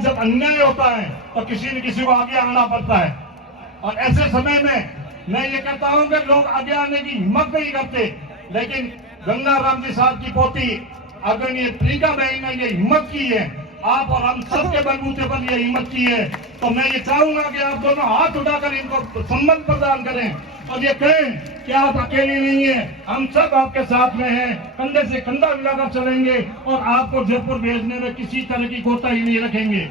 जब अन्याय होता है तो किसी न किसी को आगे आना पड़ता है। और ऐसे समय में मैं ये कहता हूं कि लोग आगे आने की हिम्मत नहीं करते, लेकिन गंगाराम जी साहब की पोती आदरणीय प्रियंका बहन ने ये हिम्मत की है, आप और हम सबके बलबूते पर ये हिम्मत की है। तो मैं ये चाहूंगा कि आप दोनों हाथ उठाकर इनको सम्मान प्रदान करें और ये कहें कि आप अकेले नहीं है, हम सब आपके साथ में हैं, कंधे से कंधा मिलाकर चलेंगे और आपको जयपुर भेजने में किसी तरह की कोताही नहीं रखेंगे।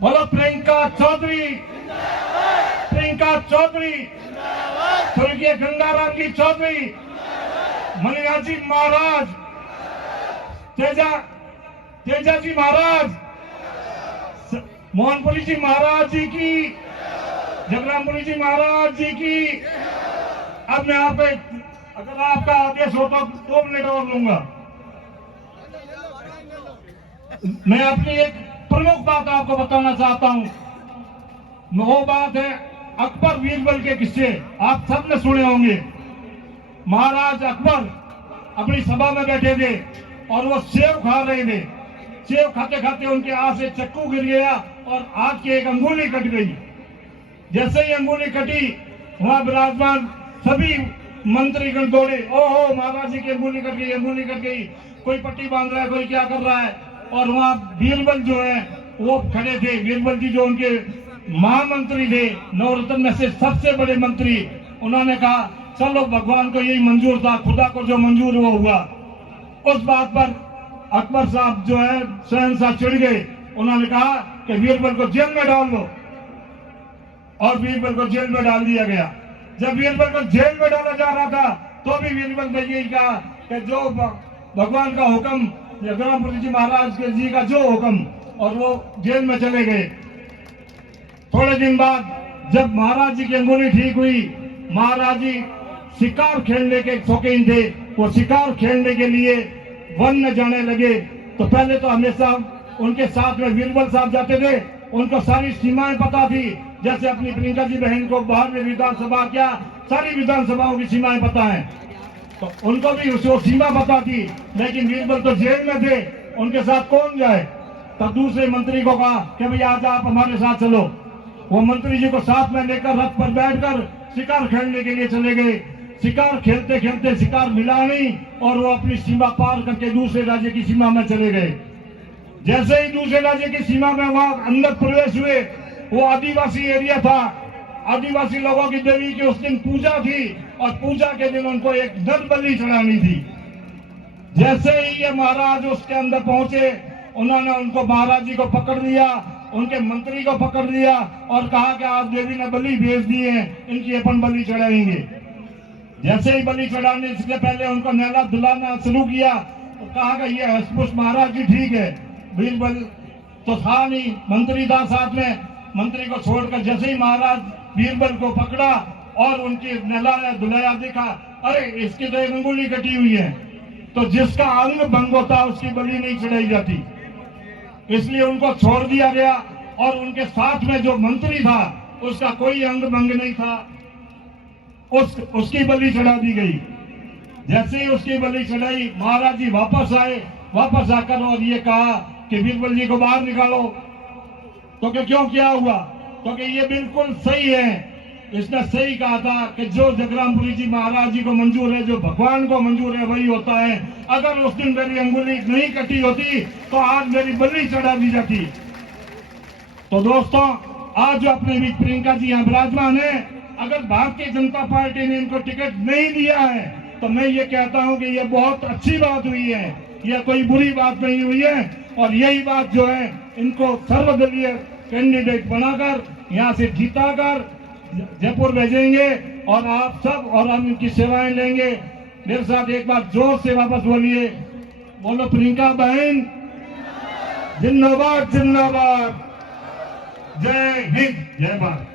बोलो प्रियंका चौधरी, प्रियंका चौधरी, स्वर्गीय गंगाराम जी चौधरी, मनिया जी महाराज, तेजा जी महाराज, मोहनपुरी जी महाराज जी की, जगरामपुरी जी महाराज जी की। अब मैं आप अगर आपका आदेश हो तो 2 मिनट और लूंगा। मैं अपनी एक प्रमुख बात आपको बताना चाहता हूं, वो बात है अकबर बीरबल के किस्से। आप सबने सुने होंगे। महाराज अकबर अपनी सभा में बैठे थे और वो सेव खा रहे थे। सेव खाते खाते उनके हाथ से चक्कू गिर गया और हाथ की एक अंगुली कट गई। जैसे ही अंगुली कटी, वहां विराजमान सभी मंत्रीगण दौड़े, ओहो महाराज जी की अंगुली कट गई, अंगुली कट गई। कोई पट्टी बांध रहा है, कोई क्या कर रहा है। और वहां बीरबल जो है वो खड़े थे। बीरबल जी जो उनके महामंत्री थे, नवरत्न में से सबसे बड़े मंत्री, उन्होंने कहा चलो भगवान को यही मंजूर था, खुदा को जो मंजूर वो हुआ। उस बात पर अकबर साहब जो है शहंशाह चिढ़ गए। उन्होंने कहा कि बीरबल को जेल में डाल दो, और बीरबल को जेल में डाल दिया गया। जब बीरबल को जेल में डाला जा रहा था तो भी बीरबल ने यही कहा कि जो भगवान का हुक्म, जगरामपुरी जी महाराज के जी का जो हुक्म, और वो जेल में चले गए। थोड़े दिन बाद जब महाराज जी की अंगुली ठीक हुई, महाराज जी शिकार खेलने के शौकीन थे। वो शिकार खेलने के लिए वन में जाने लगे तो पहले तो हमेशा उनके साथ में बीरबल साहब जाते थे। उनको सारी सीमाएं पता थी, जैसे अपनी प्रियंका जी बहन को बाहर में विधानसभा, क्या सारी विधानसभाओं की सीमाएं पता है, तो उनको भी उसको सीमा पता थी। लेकिन बीरबल तो जेल में थे, उनके साथ कौन जाए। तब दूसरे मंत्री को कहा कि भाई आज आप हमारे साथ चलो। वो मंत्री जी को साथ में लेकर रथ पर बैठकर शिकार खेलने के लिए चले गए। शिकार खेलते खेलते शिकार मिला नहीं और वो अपनी सीमा पार करके दूसरे राज्य की सीमा में चले गए। जैसे ही दूसरे राज्य की सीमा में वहां अंदर प्रवेश हुए, वो आदिवासी एरिया था। आदिवासी लोगों की देवी की उस दिन पूजा थी और पूजा के दिन उनको एक नर बलि चढ़ानी थी। जैसे ही ये महाराज उसके अंदर पहुंचे, उन्होंने उनको महाराज जी को पकड़ लिया, उनके मंत्री को पकड़ लिया और कहा कि आज देवी ने बलि भेज दी है, इनकी अपन बलि चढ़ाएंगे। जैसे ही बलि चढ़ाने से पहले उनको नहला धुलाना शुरू किया तो कहा कि ये हसमुख महाराज जी ठीक है। बीरबल तो था नहीं, मंत्री था साथ में। मंत्री को छोड़कर जैसे ही महाराज बीरबल को पकड़ा और उनकी नहलाया धुलाया, देखा अरे इसकी तो एक अंगुली कटी हुई है। तो जिसका अंग भंग होता उसकी बलि नहीं चढ़ाई जाती, इसलिए उनको छोड़ दिया गया। और उनके साथ में जो मंत्री था उसका कोई अंग भंग नहीं था, उसकी बलि चढ़ा दी गई। जैसे ही उसकी बलि चढ़ाई, महाराज जी वापस आए। वापस आकर और ये कहा कि बीरबल जी को बाहर निकालो। तो क्यों क्या हुआ? क्योंकि ये बिल्कुल सही है। इसने सही कहा था कि जो जगरामपुरी जी महाराज जी को मंजूर है, जो भगवान को मंजूर है, वही होता है। अगर उस दिन मेरी अंगुली नहीं कटी होती तो आज मेरी बलि चढ़ा दी जाती। तो दोस्तों, आज जो अपने बीच प्रियंका जी यहाँ विराजमान है, अगर भारतीय जनता पार्टी ने इनको टिकट नहीं दिया है तो मैं ये कहता हूँ कि ये बहुत अच्छी बात हुई है, यह कोई बुरी बात नहीं हुई है। और यही बात जो है, इनको सर्वदलीय कैंडिडेट बनाकर यहाँ से जीताकर जयपुर भेजेंगे और आप सब और हम इनकी सेवाएं लेंगे। मेरे साथ एक बार जोर से वापस बोलिए, बोलो प्रियंका बहन जिंदाबाद जिंदाबाद। जय हिंद, जय भारत।